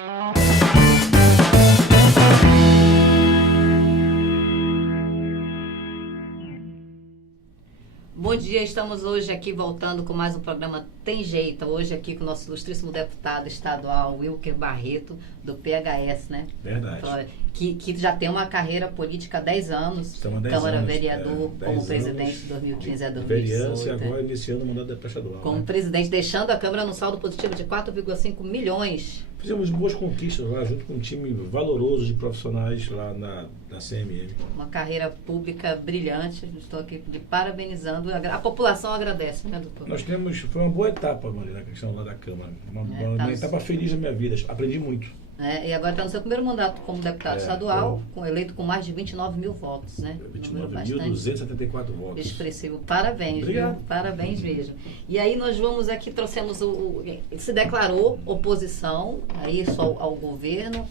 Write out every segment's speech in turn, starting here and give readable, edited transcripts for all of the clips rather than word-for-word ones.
Bom dia, estamos hoje aqui voltando com mais um programa Tem Jeito. Hoje aqui com o nosso ilustríssimo deputado estadual, Wilker Barreto, do PHS, né? Verdade. Que já tem uma carreira política há 10 anos. Câmara Vereador, como presidente de 2015 a 2018. Vereança e agora iniciando o mandato de deputado estadual. Como presidente, deixando a Câmara no saldo positivo de 4,5 milhões. Fizemos boas conquistas lá, junto com um time valoroso de profissionais lá na CMM. Uma carreira pública brilhante. Estou aqui parabenizando. A população agradece, né, doutor? Foi uma boa etapa, Maria, na questão lá da Câmara. Uma etapa feliz da minha vida. Aprendi muito. E agora está no seu primeiro mandato como deputado estadual, eleito com mais de 29 mil votos, né? 29.274 votos. Expressivo. Parabéns, Obrigado. Viu? Parabéns mesmo. E aí nós vamos aqui, trouxemos se declarou oposição aí só ao governo.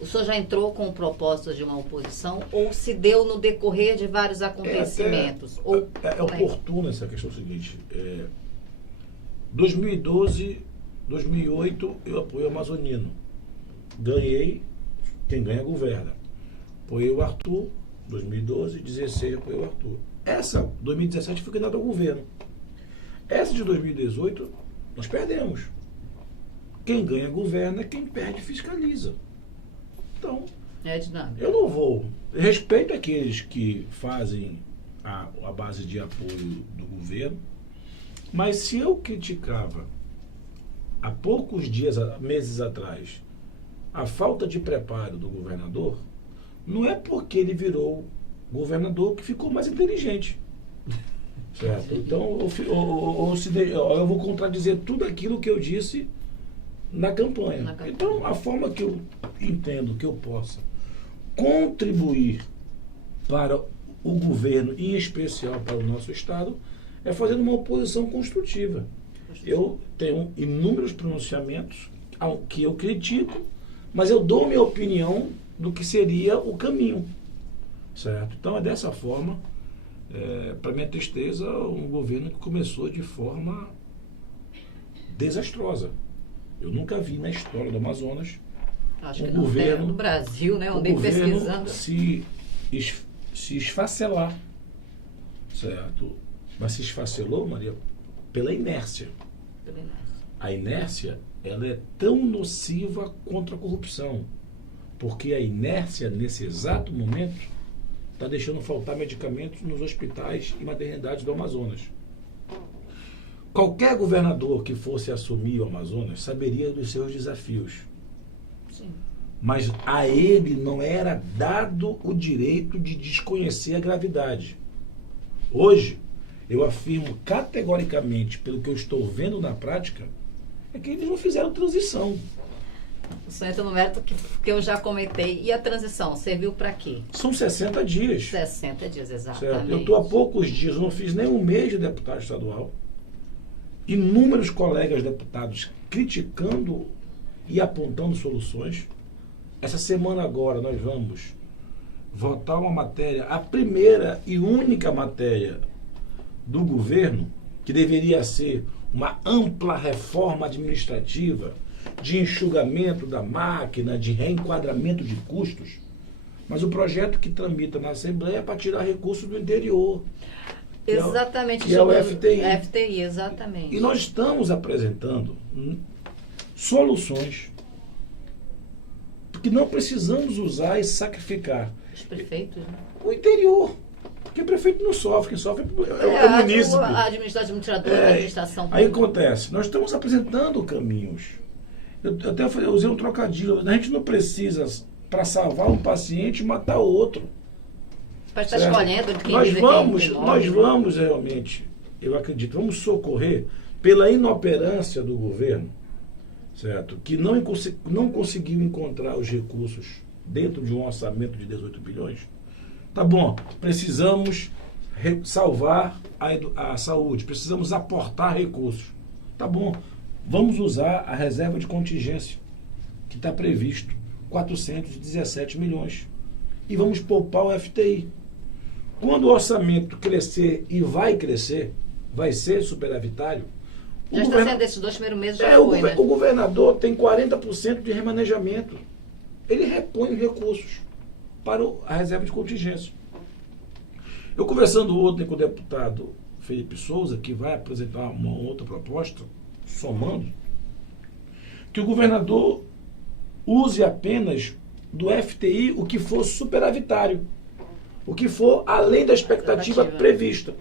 O senhor já entrou com propostas de uma oposição ou se deu no decorrer de vários acontecimentos? É oportuno essa questão seguinte. 2012, 2008, eu apoio o Amazonino. Ganhei, quem ganha governa. Apoiei o Arthur, 2012, 2016 apoiei o Arthur. Essa, 2017, foi candidato ao governo. Essa de 2018, nós perdemos. Quem ganha governa, quem perde fiscaliza. Então, eu não vou. Respeito aqueles que fazem a base de apoio do governo, mas se eu criticava há poucos dias, meses atrás, a falta de preparo do governador, não é porque ele virou governador que ficou mais inteligente. Certo? Então, eu vou contradizer tudo aquilo que eu disse na campanha. Então, a forma que eu entendo que eu possa contribuir para o governo, e em especial para o nosso Estado, é fazendo uma oposição construtiva. Eu tenho inúmeros pronunciamentos que eu critico, mas eu dou minha opinião do que seria o caminho, certo? Então é dessa forma, para minha tristeza, um governo que começou de forma desastrosa. Eu nunca vi na história do Amazonas um governo do Brasil, né? Onde pesquisando se esfacelar, certo? Mas se esfacelou, Maria, pela inércia. A inércia, ela é tão nociva contra a corrupção, porque a inércia, nesse exato momento, está deixando faltar medicamentos nos hospitais e maternidades do Amazonas. Qualquer governador que fosse assumir o Amazonas saberia dos seus desafios. Sim. Mas a ele não era dado o direito de desconhecer a gravidade. Hoje, eu afirmo categoricamente, pelo que eu estou vendo na prática, é que eles não fizeram transição. O senhor entra no mérito que eu já comentei. E a transição serviu para quê? São 60 dias. 60 dias, exatamente. Certo? Eu estou há poucos dias, não fiz nem um mês de deputado estadual. Inúmeros colegas deputados criticando e apontando soluções. Essa semana agora nós vamos votar uma matéria, a primeira e única matéria do governo, que deveria ser uma ampla reforma administrativa, de enxugamento da máquina, de reenquadramento de custos, mas o projeto que tramita na Assembleia é para tirar recursos do interior. Exatamente. Que é o FTI. FTI, exatamente. E nós estamos apresentando soluções que não precisamos usar e sacrificar. Os prefeitos, né? O interior. Porque o prefeito não sofre, quem sofre é o munícipe. A administradora da administração pública. Aí acontece, nós estamos apresentando caminhos. Eu até usei um trocadilho. A gente não precisa, para salvar um paciente, matar o outro. Para estar escolhendo quem nós vamos realmente, eu acredito, vamos socorrer pela inoperância do governo, certo? Que não conseguiu encontrar os recursos dentro de um orçamento de 18 bilhões. Tá bom, precisamos salvar a saúde, precisamos aportar recursos. Tá bom, vamos usar a reserva de contingência, que está previsto, 417 milhões. E vamos poupar o FTI. Quando o orçamento crescer, e vai crescer, vai ser superavitário, Já está sendo desses 2 primeiros meses, já foi, né? O governador tem 40% de remanejamento. Ele repõe recursos para a reserva de contingência. Eu conversando ontem com o deputado Felipe Souza, que vai apresentar uma outra proposta, somando, que o governador use apenas do FTI o que for superavitário, o que for além da expectativa prevista,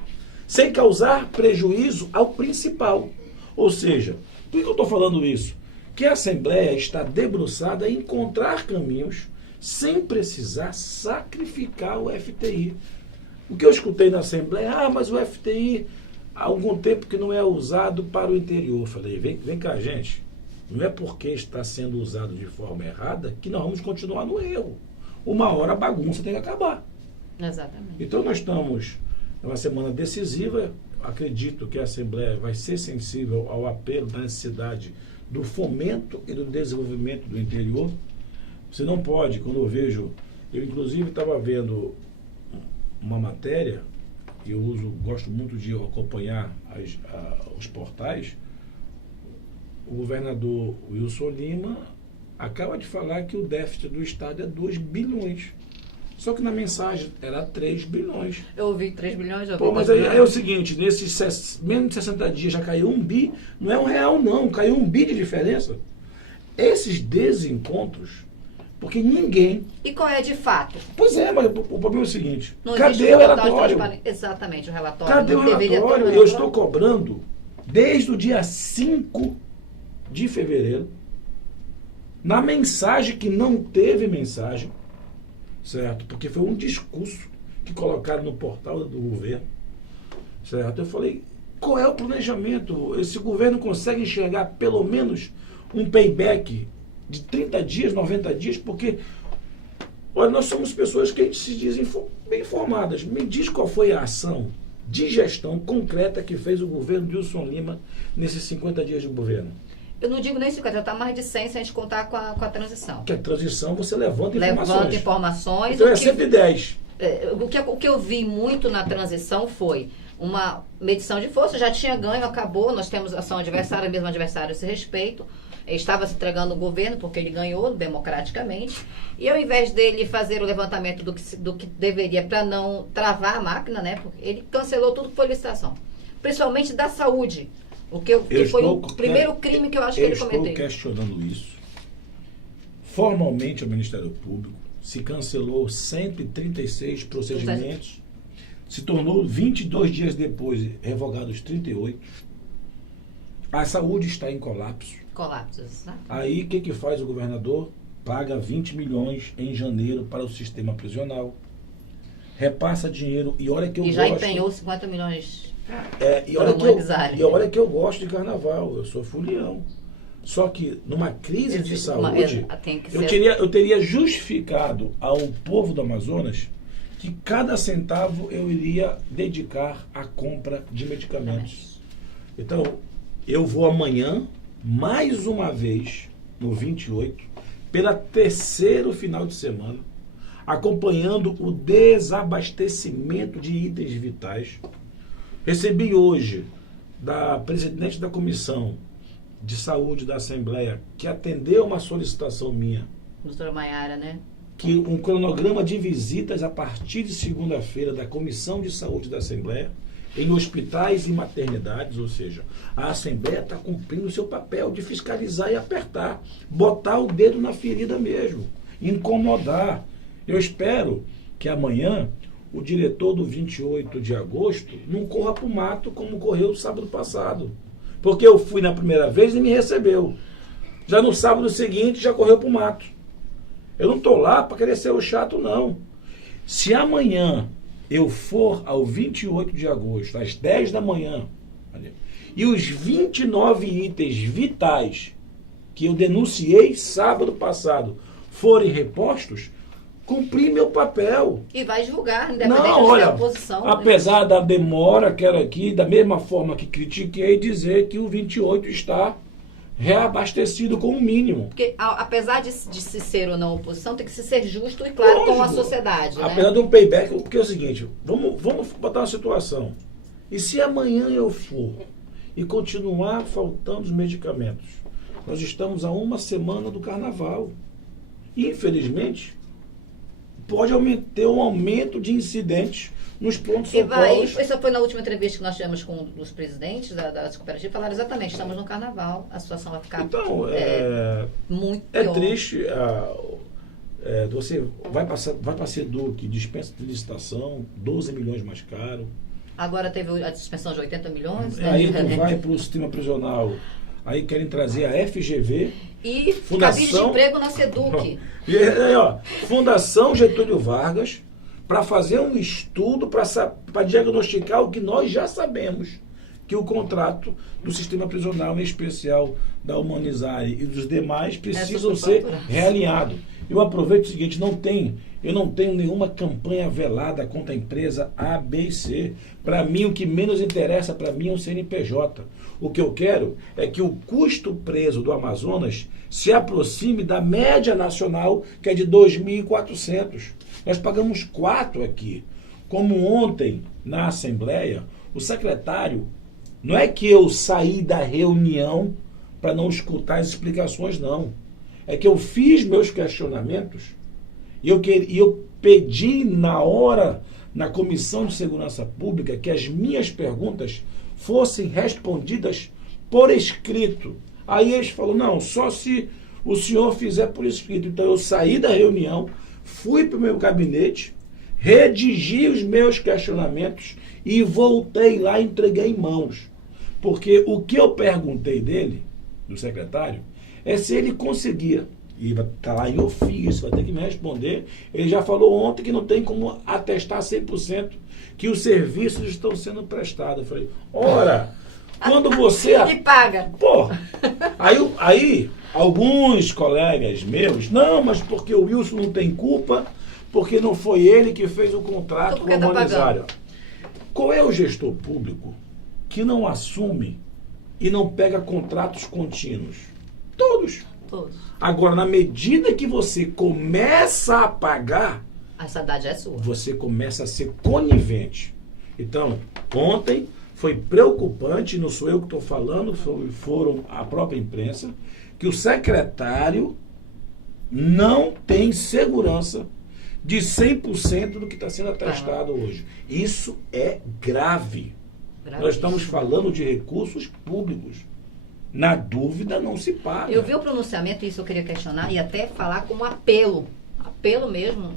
sem causar prejuízo ao principal. Ou seja, por que eu estou falando isso? Que a Assembleia está debruçada em encontrar caminhos sem precisar sacrificar o FTI. O que eu escutei na Assembleia, mas o FTI há algum tempo que não é usado para o interior. Eu falei, vem cá, gente, não é porque está sendo usado de forma errada que nós vamos continuar no erro. Uma hora a bagunça tem que acabar. Exatamente. Então nós estamos numa semana decisiva. Acredito que a Assembleia vai ser sensível ao apelo da necessidade do fomento e do desenvolvimento do interior. Você não pode, quando eu vejo, eu inclusive estava vendo uma matéria, eu gosto muito de acompanhar os portais, o governador Wilson Lima acaba de falar que o déficit do Estado é 2 bilhões. Só que na mensagem era 3 bilhões. Eu ouvi 3 bilhões, eu ouvi. Pô, mas aí é o seguinte, nesses menos de 60 dias já caiu 1 bi, não é R$1 não, caiu 1 bi de diferença. Esses desencontros, porque ninguém... E qual é de fato? Pois é, mas o problema é o seguinte, Não cadê o relatório? Exatamente, o relatório. Cadê o relatório? Eu estou cobrando desde o dia 5 de fevereiro, na mensagem que não teve mensagem, certo? Porque foi um discurso que colocaram no portal do governo, certo? Eu falei, qual é o planejamento? Esse governo consegue enxergar pelo menos um payback de 30 dias, 90 dias? Porque, olha, nós somos pessoas que a gente se dizem bem informadas. Me diz qual foi a ação de gestão concreta que fez o governo de Wilson Lima nesses 50 dias de governo. Eu não digo nem 50, já está mais de 100 se a gente contar com a transição. Que a transição você levanta informações. Levanta informações. Então é 110. O que eu vi muito na transição foi uma medição de força, já tinha ganho, acabou, nós temos ação adversária, mesmo adversário a esse respeito, estava se entregando o governo porque ele ganhou democraticamente, e ao invés dele fazer o levantamento do que deveria para não travar a máquina, né, porque ele cancelou tudo que foi licitação, principalmente da saúde. Que foi o primeiro crime que eu acho que ele cometeu. Eu estou questionando isso. Formalmente, o Ministério Público se cancelou 136 procedimentos, se tornou 22 dias depois revogados 38. A saúde está em colapso. Colapsos, né? Aí, o que faz o governador? Paga 20 milhões em janeiro para o sistema prisional. Repassa dinheiro. E olha que eu gosto... E já empenhou 50 milhões... e olha que eu gosto de carnaval, eu sou folião. Só que numa crise de saúde, eu teria justificado ao povo do Amazonas que cada centavo eu iria dedicar à compra de medicamentos. Então, eu vou amanhã, mais uma vez, no 28, pela terceiro final de semana, acompanhando o desabastecimento de itens vitais. Recebi hoje da presidente da Comissão de Saúde da Assembleia, que atendeu uma solicitação minha. Doutora Maiara, né? Que um cronograma de visitas a partir de segunda-feira da Comissão de Saúde da Assembleia em hospitais e maternidades, ou seja, a Assembleia está cumprindo o seu papel de fiscalizar e apertar, botar o dedo na ferida mesmo, incomodar. Eu espero que amanhã o diretor do 28 de agosto não corra para o mato como correu sábado passado. Porque eu fui na primeira vez e me recebeu. Já no sábado seguinte já correu para o mato. Eu não estou lá para querer ser o chato, não. Se amanhã eu for ao 28 de agosto, às 10 da manhã, e os 29 itens vitais que eu denunciei sábado passado forem repostos, cumpri meu papel. E vai julgar, independente da oposição. Apesar da demora, quero aqui, da mesma forma que critiquei, dizer que o 28 está reabastecido com o mínimo. Porque, apesar de se ser ou não oposição, tem que se ser justo e claro. Lógico, com a sociedade. Apesar de um payback, porque é o seguinte, vamos botar uma situação. E se amanhã eu for e continuar faltando os medicamentos. Nós estamos a uma semana do carnaval. Infelizmente, pode ter um aumento de incidentes nos prontos-socorros. Isso foi na última entrevista que nós tivemos com os presidentes das cooperativas, falaram exatamente, estamos no carnaval, a situação vai ficar muito pior. É triste, você vai para a SEDUC, dispensa de licitação, 12 milhões mais caro. Agora teve a suspensão de 80 milhões. Né? Aí tu vai para o sistema prisional, aí querem trazer a FGV. E cabide de emprego na SEDUC. E aí, Fundação Getúlio Vargas, para fazer um estudo para diagnosticar o que nós já sabemos, que o contrato do sistema prisional, em especial da Humanizare e dos demais, precisam ser realinhados. Eu aproveito o seguinte, eu não tenho nenhuma campanha velada contra a empresa A, B e C. Para mim, o que menos interessa para mim é o CNPJ. O que eu quero é que o custo preso do Amazonas se aproxime da média nacional, que é de 2.400. Nós pagamos 4 aqui. Como ontem, na Assembleia, o secretário, não é que eu saí da reunião para não escutar as explicações, não. É que eu fiz meus questionamentos e eu pedi na hora, na Comissão de Segurança Pública, que as minhas perguntas fossem respondidas por escrito. Aí eles falaram, não, só se o senhor fizer por escrito. Então eu saí da reunião, fui para o meu gabinete, redigi os meus questionamentos e voltei lá e entreguei em mãos. Porque o que eu perguntei dele, do secretário, é se ele conseguia, e vai estar lá em ofício, vai ter que me responder. Ele já falou ontem que não tem como atestar 100% que os serviços estão sendo prestados. Eu falei, ora, quando você... E paga. Pô, aí alguns colegas meus, não, mas porque o Wilson não tem culpa, porque não foi ele que fez o contrato com a Humanizare. Qual é o gestor público que não assume e não pega contratos contínuos? Todos. Agora, na medida que você começa a pagar, a cidade é sua. Você começa a ser conivente. Então, ontem foi preocupante, não sou eu que estou falando, foram a própria imprensa, que o secretário não tem segurança de 100% do que está sendo atestado hoje. Isso é grave. Nós estamos falando de recursos públicos. Na dúvida, não se paga. Eu vi o pronunciamento, e isso eu queria questionar, e até falar como apelo mesmo,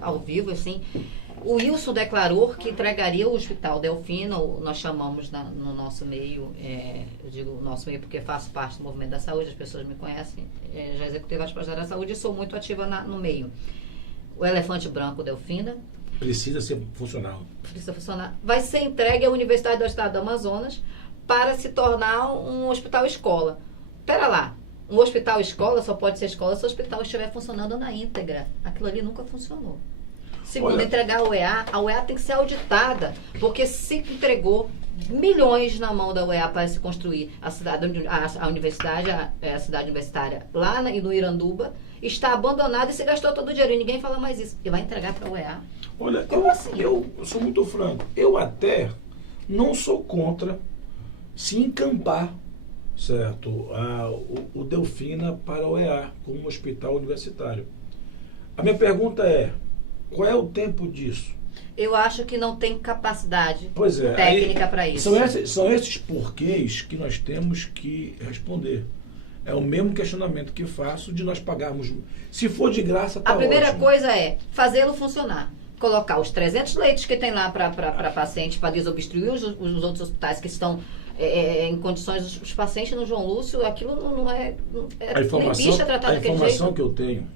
ao vivo, assim. O Wilson declarou que entregaria o Hospital Delfina, nós chamamos no nosso meio, eu digo nosso meio porque faço parte do movimento da saúde, as pessoas me conhecem, já executei vários projetos da saúde e sou muito ativa no meio. O Elefante Branco Delfina. Precisa ser funcional. Precisa funcionar. Vai ser entregue à Universidade do Estado do Amazonas para se tornar um hospital-escola. Espera lá, um hospital-escola só pode ser escola se o hospital estiver funcionando na íntegra. Aquilo ali nunca funcionou. Segundo, entregar a UEA tem que ser auditada, porque se entregou milhões na mão da UEA para se construir a universidade, a cidade universitária lá no Iranduba, está abandonada e se gastou todo o dinheiro. E ninguém fala mais isso. E vai entregar para a UEA? Olha, eu sou muito franco. Eu até não sou contra se encampar, certo, o Delfina para a UEA como um hospital universitário. A minha pergunta é, qual é o tempo disso? Eu acho que não tem capacidade técnica para isso. São esses porquês que nós temos que responder. É o mesmo questionamento que faço de nós pagarmos. Se for de graça, tá ótimo. A primeira coisa é fazê-lo funcionar. Colocar os 300 leitos que tem lá para paciente, para desobstruir os outros hospitais que estão em condições, os pacientes no João Lúcio, aquilo não é nem bicha tratada daquele jeito. A informação que eu tenho,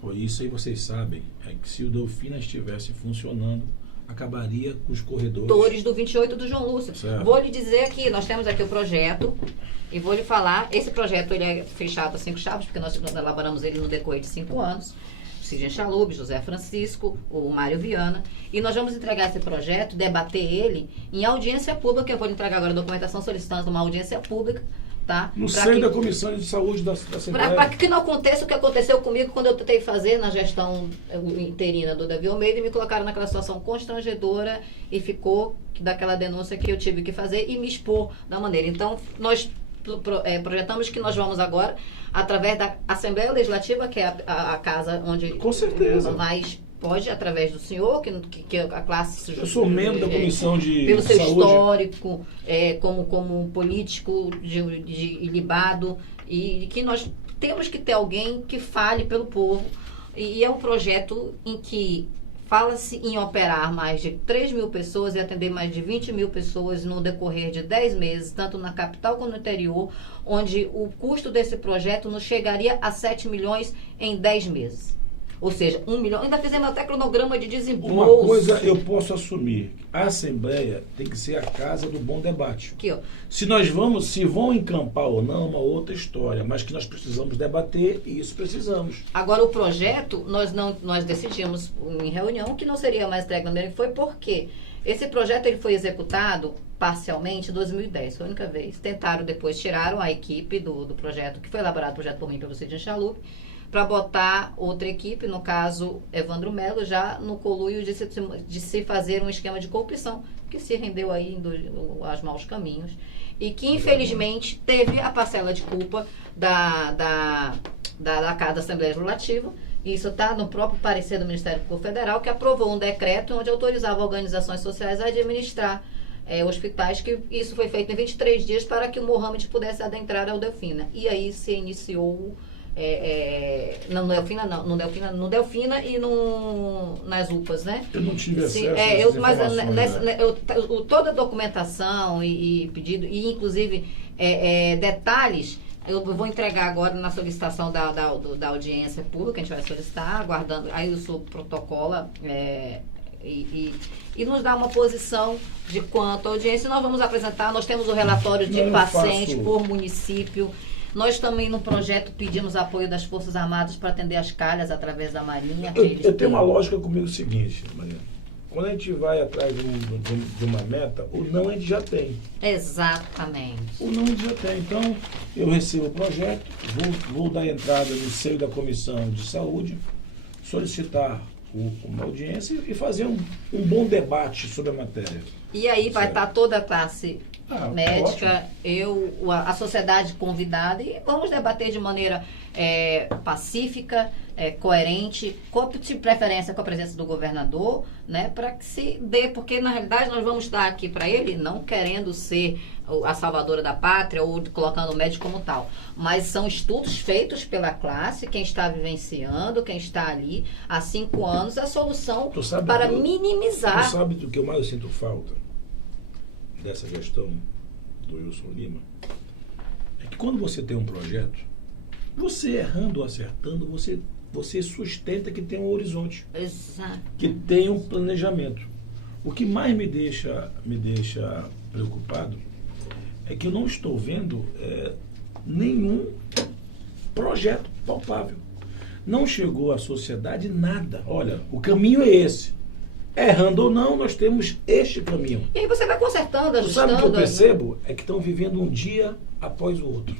foi isso aí vocês sabem, é que se o Delfina estivesse funcionando, acabaria com os corredores do 28 do João Lúcio. Certo. Vou lhe dizer aqui, nós temos aqui o projeto e vou lhe falar, esse projeto ele é fechado a 5 chaves, porque nós elaboramos ele no decorrer de 5 anos. Sidney Chalub, José Francisco, o Mário Viana, e nós vamos entregar esse projeto, debater ele em audiência pública. Eu vou lhe entregar agora a documentação solicitando uma audiência pública Tá? No seio da Comissão de Saúde da Assembleia. Para que não aconteça o que aconteceu comigo quando eu tentei fazer na gestão interina do Davi Almeida e me colocaram naquela situação constrangedora e ficou daquela denúncia que eu tive que fazer e me expor da maneira. Então, nós projetamos que nós vamos agora, através da Assembleia Legislativa, que é a casa onde... Com certeza. Mais pode, através do senhor, que a classe... Eu sou membro da Comissão de pelo seu Saúde. Histórico, como político ilibado, e que nós temos que ter alguém que fale pelo povo. E é um projeto em que fala-se em operar mais de 3 mil pessoas e atender mais de 20 mil pessoas no decorrer de 10 meses, tanto na capital como no interior, onde o custo desse projeto nos chegaria a 7 milhões em 10 meses. Ou seja, 1 milhão. Ainda fizemos até cronograma de desembolso. Uma coisa eu posso assumir. A Assembleia tem que ser a casa do bom debate. Aqui, ó. Se vão encampar ou não, é uma outra história. Mas que nós precisamos debater, e isso precisamos. Agora, o projeto, nós decidimos em reunião que não seria mais entregue na maneira que foi, porque esse projeto ele foi executado parcialmente em 2010. Foi a única vez. Tentaram depois, tiraram a equipe do projeto, que foi elaborado o projeto por mim, pelo Cidinho Chalup, para botar outra equipe, no caso, Evandro Melo, já no coluio de se fazer um esquema de corrupção, que se rendeu aí aos maus caminhos, e que, infelizmente, teve a parcela de culpa da Casa da Assembleia Legislativa. Isso está no próprio parecer do Ministério Público Federal, que aprovou um decreto onde autorizava organizações sociais a administrar hospitais, que isso foi feito em 23 dias para que o Mohamed pudesse adentrar ao Delfina. E aí se iniciou... no Delfina e nas UPAs, né? Eu não tive acesso toda a documentação e pedido, e inclusive detalhes, eu vou entregar agora na solicitação da audiência pública, a gente vai solicitar, aguardando, aí o senhor protocola e nos dá uma posição de quanto à audiência. Nós vamos apresentar, nós temos o relatório de paciente por município. Nós também, no projeto, pedimos apoio das Forças Armadas para atender as calhas através da Marinha. Eu tenho uma lógica comigo o seguinte, Mariana. Quando a gente vai atrás de uma meta, o não a gente já tem. Exatamente. O não a gente já tem. Então, eu recebo o projeto, vou dar entrada no seio da Comissão de Saúde, solicitar uma audiência e fazer um bom debate sobre a matéria. E aí vai estar toda a classe médica, ótimo. a sociedade convidada, e vamos debater de maneira pacífica, coerente, de preferência com a presença do governador, né, para que se dê, porque na realidade nós vamos estar aqui para ele, não querendo ser a salvadora da pátria ou colocando o médico como tal, mas são estudos feitos pela classe, quem está vivenciando, quem está ali há 5 anos, a solução para minimizar. Tu sabe do que eu mais sinto falta dessa gestão do Wilson Lima? É que quando você tem um projeto, você errando ou acertando, você sustenta que tem um horizonte. Exato. Que tem um planejamento. O que mais me deixa preocupado é que eu não estou vendo nenhum projeto palpável. Não chegou à sociedade nada. Olha, o caminho é esse. Errando ou não, nós temos este caminho. E aí você vai consertando, ajustando. Sabe o que eu percebo? É que estão vivendo um dia após o outro.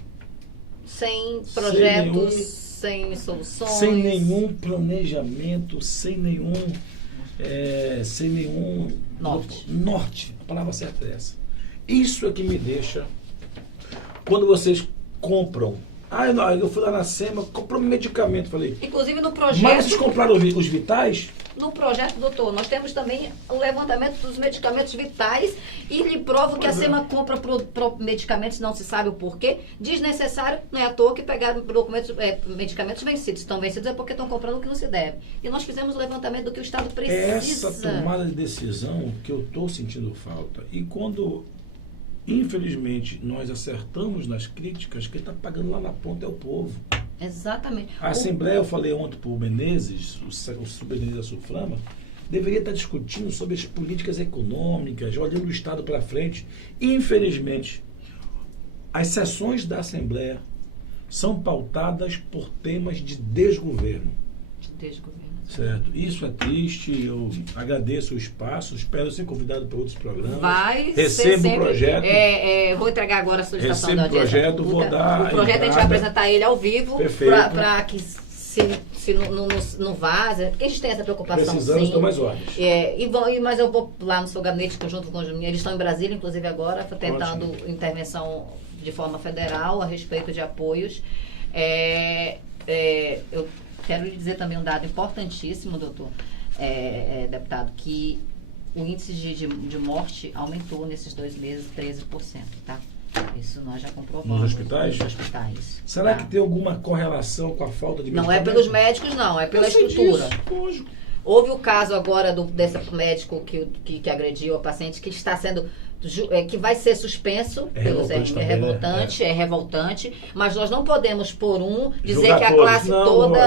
Sem projetos, sem soluções. Sem nenhum planejamento, sem nenhum norte. A palavra certa é essa. Isso é que me deixa... Quando vocês compram... eu fui lá na SEMA, comprei um medicamento, falei... Inclusive no projeto... Mas vocês compraram os vitais? No projeto, doutor, nós temos também o levantamento dos medicamentos vitais e lhe provo que a SEMA compra medicamentos, não se sabe o porquê, desnecessário, não é à toa que pegaram medicamentos vencidos. Estão vencidos é porque estão comprando o que não se deve. E nós fizemos o levantamento do que o Estado precisa. Essa tomada de decisão que eu estou sentindo falta. E quando, infelizmente, nós acertamos nas críticas, quem está pagando lá na ponta é o povo. Exatamente. A Assembleia, eu falei ontem para o Menezes, o subministro da Suframa, deveria estar discutindo sobre as políticas econômicas, olhando o Estado para frente. Infelizmente, as sessões da Assembleia são pautadas por temas de desgoverno. Desde o governo. Certo. Isso é triste, eu agradeço o espaço, espero ser convidado para outros programas. Recebo o projeto. Vou entregar agora a solicitação da audiência. Recebo o projeto, vou dar. O projeto a gente vai apresentar ele ao vivo, para que se não vaza, porque a gente tem essa preocupação. Precisamos tomar as ordens. Mas eu vou lá no seu gabinete junto com os meninos, eles estão em Brasília, inclusive agora, tentando intervenção de forma federal a respeito de apoios. Eu quero lhe dizer também um dado importantíssimo, doutor, deputado, que o índice de morte aumentou nesses 2 meses 13%, tá? Isso nós já comprovamos. Nos hospitais? Nos hospitais. Será que tem alguma correlação com a falta de medicamento? Não é pelos médicos, não, é pela estrutura. Lógico. Houve o caso agora desse médico que agrediu a paciente, que está sendo que vai ser suspenso é revoltante, mas nós não podemos dizer que a classe toda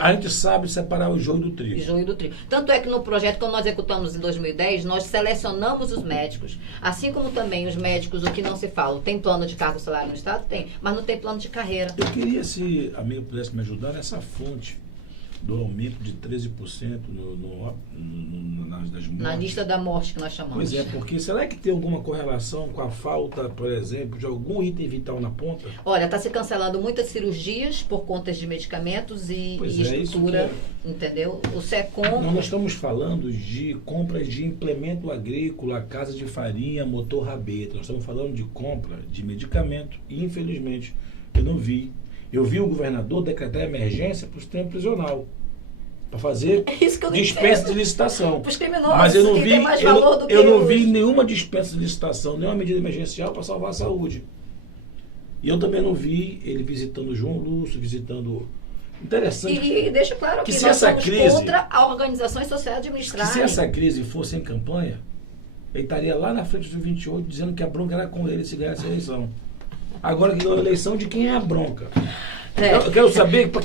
a gente sabe separar o joio do trigo. Tanto é que no projeto que nós executamos em 2010, nós selecionamos os médicos, assim como também os médicos, o que não se fala, tem plano de cargo salário no Estado? Tem, mas não tem plano de carreira. Eu queria, se a amiga pudesse me ajudar nessa fonte do aumento de 13% das mortes. Na lista da morte que nós chamamos. Pois é, porque será que tem alguma correlação com a falta, por exemplo, de algum item vital na ponta? Olha, está se cancelando muitas cirurgias por conta de medicamentos e estrutura, entendeu? O SECOM... Nós estamos falando de compras de implemento agrícola, casa de farinha, motor rabeta. Nós estamos falando de compra de medicamento e, infelizmente, eu vi o governador decretar emergência para o sistema prisional, para fazer dispensa de licitação. Para os criminosos, mas eu não vi nenhuma dispensa de licitação, nenhuma medida emergencial para salvar a saúde. E eu também não vi ele visitando João Lúcio, visitando... Interessante. E deixa claro que nós somos contra a organizações sociais administradas. Se essa crise fosse em campanha, ele estaria lá na frente do 28 dizendo que a bronca era com ele se ganhasse a eleição. Agora que ganhou a eleição, de quem é a bronca? Eu quero saber para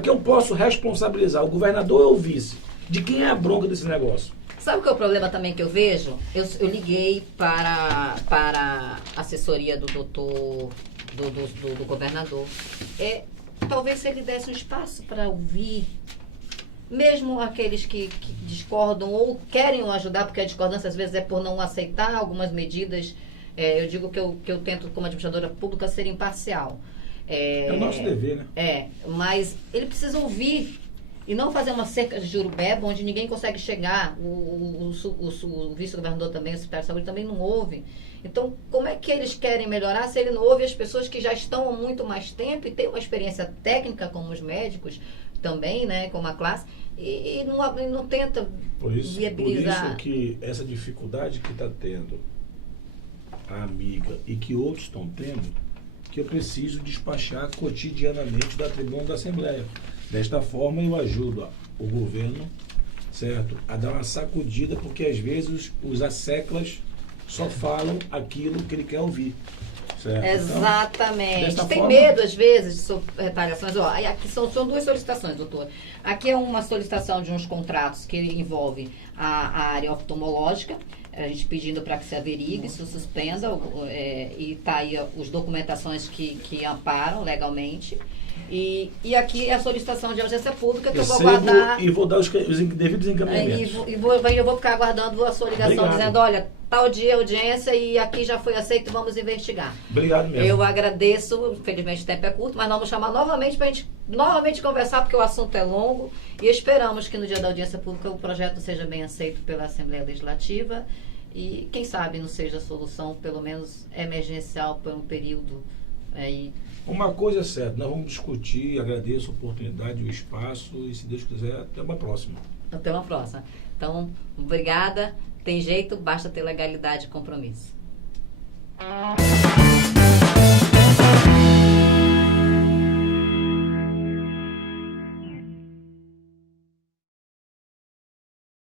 quem eu posso responsabilizar, o governador ou o vice? De quem é a bronca desse negócio? Sabe qual é o problema também que eu vejo? Eu liguei para a assessoria do doutor, do governador. Talvez se ele desse um espaço para ouvir, mesmo aqueles que discordam ou querem ajudar, porque a discordância às vezes é por não aceitar algumas medidas. Eu digo que eu tento, como administradora pública, ser imparcial. É o nosso dever, né? Mas ele precisa ouvir e não fazer uma cerca de Jurubeba, onde ninguém consegue chegar. O vice-governador também, o secretário de saúde também não ouve. Então, como é que eles querem melhorar se ele não ouve as pessoas que já estão há muito mais tempo e têm uma experiência técnica, como os médicos também, né, como a classe, e não tenta viabilizar. Por isso que essa dificuldade que está tendo a amiga e que outros estão tendo, que eu preciso despachar cotidianamente da tribuna da Assembleia. Desta forma eu ajudo o governo, certo, a dar uma sacudida, porque às vezes os asseclas só falam aquilo que ele quer ouvir. Certo? Exatamente. Então, tem medo, às vezes, de retaliações. Aqui são 2 solicitações, doutor. Aqui é uma solicitação de uns contratos que envolve a área oftalmológica, a gente pedindo para que se averigue, se suspenda, e está aí as documentações que amparam legalmente. E aqui é a solicitação de audiência pública que eu vou aguardar. E vou dar os devidos encaminhamentos. Eu vou ficar aguardando a sua ligação. Obrigado. Dizendo, olha, tal dia audiência e aqui já foi aceito, vamos investigar. Obrigado mesmo. Eu agradeço, infelizmente o tempo é curto, mas nós vamos chamar novamente para a gente novamente conversar, porque o assunto é longo, e esperamos que no dia da audiência pública o projeto seja bem aceito pela Assembleia Legislativa e, quem sabe, não seja a solução, pelo menos emergencial, por um período aí. Uma coisa é certa, nós vamos discutir, agradeço a oportunidade e o espaço, e se Deus quiser, até uma próxima. Até uma próxima. Então, obrigada. Tem jeito, basta ter legalidade e compromisso.